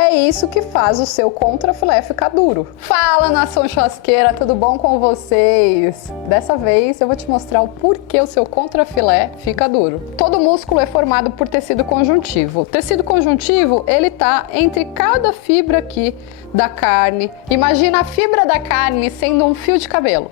é isso que faz o seu contrafilé ficar duro. Fala, nação churrasqueira, tudo bom com vocês? Dessa vez eu vou te mostrar o porquê o seu contrafilé fica duro. Todo músculo é formado por tecido conjuntivo. O tecido conjuntivo, ele tá entre cada fibra aqui da carne. Imagina a fibra da carne sendo um fio de cabelo.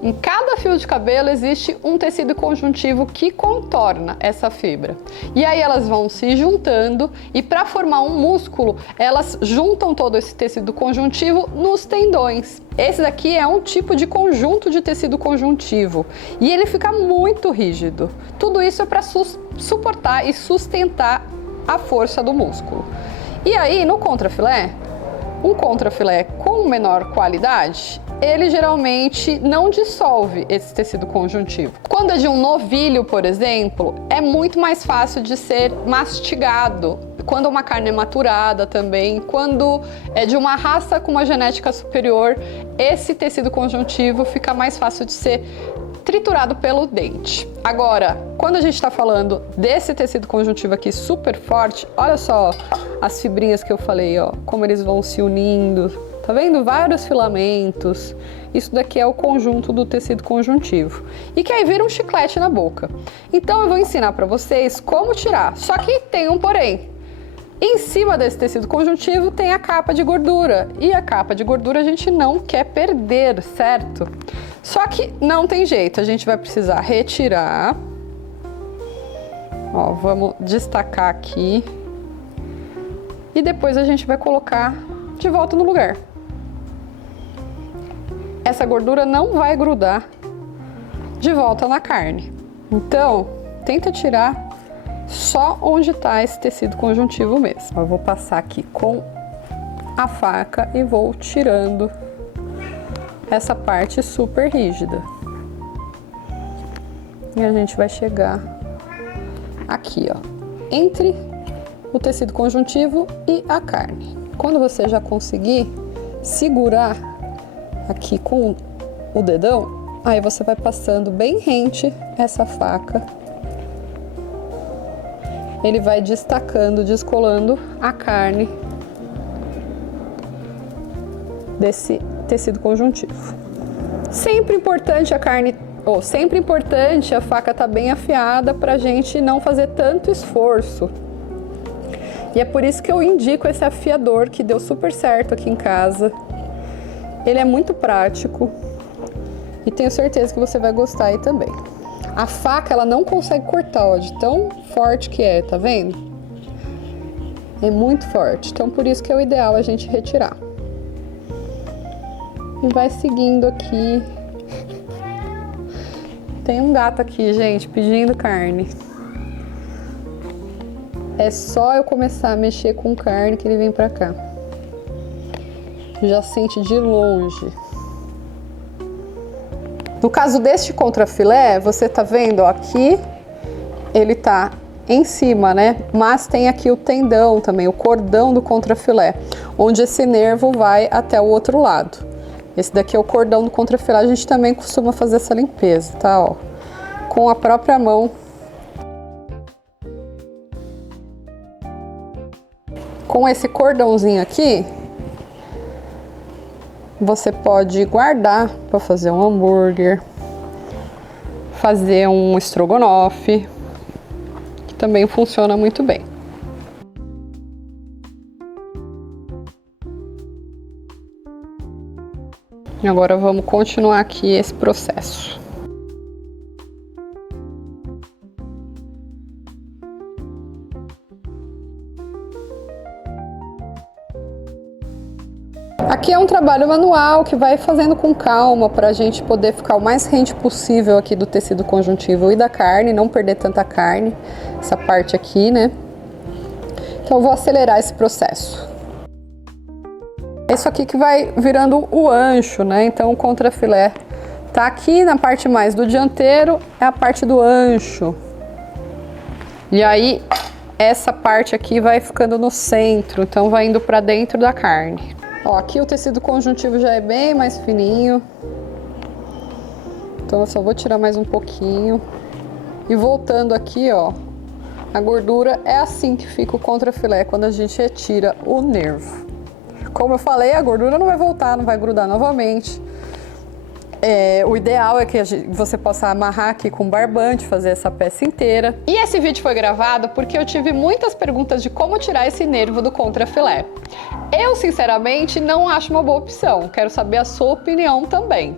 Em cada fio de cabelo existe um tecido conjuntivo que contorna essa fibra. E aí elas vão se juntando e para formar um músculo, elas juntam todo esse tecido conjuntivo nos tendões. Esse daqui é um tipo de conjunto de tecido conjuntivo e ele fica muito rígido. Tudo isso é para suportar e sustentar a força do músculo. E aí no contrafilé, um contrafilé com menor qualidade, ele geralmente não dissolve esse tecido conjuntivo. Quando é de um novilho, por exemplo, é muito mais fácil de ser mastigado. Quando uma carne é maturada também, quando é de uma raça com uma genética superior, esse tecido conjuntivo fica mais fácil de ser triturado pelo dente. Agora, quando a gente está falando desse tecido conjuntivo aqui super forte, olha só as fibrinhas que eu falei, ó, como eles vão se unindo. Tá vendo? Vários filamentos. Isso daqui é o conjunto do tecido conjuntivo. E que aí vira um chiclete na boca. Então eu vou ensinar para vocês como tirar. Só que tem um porém. Em cima desse tecido conjuntivo tem a capa de gordura. E a capa de gordura a gente não quer perder, certo? Só que não tem jeito. A gente vai precisar retirar. Ó, vamos destacar aqui. E depois a gente vai colocar de volta no lugar. Essa gordura não vai grudar de volta na carne. Então, tenta tirar só onde está esse tecido conjuntivo mesmo. Eu vou passar aqui com a faca e vou tirando essa parte super rígida. E a gente vai chegar aqui, ó, entre o tecido conjuntivo e a carne. Quando você já conseguir segurar aqui com o dedão, aí você vai passando bem rente essa faca. Ele vai destacando, descolando a carne desse tecido conjuntivo. Sempre importante a carne, sempre importante a faca tá bem afiada pra gente não fazer tanto esforço. E é por isso que eu indico esse afiador que deu super certo aqui em casa. Ele é muito prático e tenho certeza que você vai gostar aí também. A faca, ela não consegue cortar, ó, de tão forte que é, tá vendo? É muito forte, então por isso que é o ideal a gente retirar. E vai seguindo aqui. Tem um gato aqui, gente, pedindo carne. É só eu começar a mexer com carne que ele vem pra cá. Já sente de longe. No caso deste contrafilé, você tá vendo, ó, aqui ele tá em cima, né? Mas tem aqui o tendão também, o cordão do contrafilé, onde esse nervo vai até o outro lado. Esse daqui é o cordão do contrafilé, a gente também costuma fazer essa limpeza, tá? Ó, com a própria mão. Com esse cordãozinho aqui, você pode guardar para fazer um hambúrguer, fazer um estrogonofe, que também funciona muito bem. E agora vamos continuar aqui esse processo. Aqui é um trabalho manual que vai fazendo com calma para a gente poder ficar o mais rente possível aqui do tecido conjuntivo e da carne, não perder tanta carne, essa parte aqui, né? Então eu vou acelerar esse processo. Isso aqui que vai virando o ancho, né? Então o contrafilé tá aqui na parte mais do dianteiro, é a parte do ancho. E aí essa parte aqui vai ficando no centro, então vai indo para dentro da carne. Ó, aqui o tecido conjuntivo já é bem mais fininho. Então eu só vou tirar mais um pouquinho. E voltando aqui, ó, A gordura é assim que fica o contrafilé quando a gente retira o nervo. Como eu falei, a gordura não vai voltar, não vai grudar novamente. O ideal é que você possa amarrar aqui com barbante, fazer essa peça inteira. E esse vídeo foi gravado porque eu tive muitas perguntas de como tirar esse nervo do contrafilé. Eu, sinceramente, não acho uma boa opção. Quero saber a sua opinião também.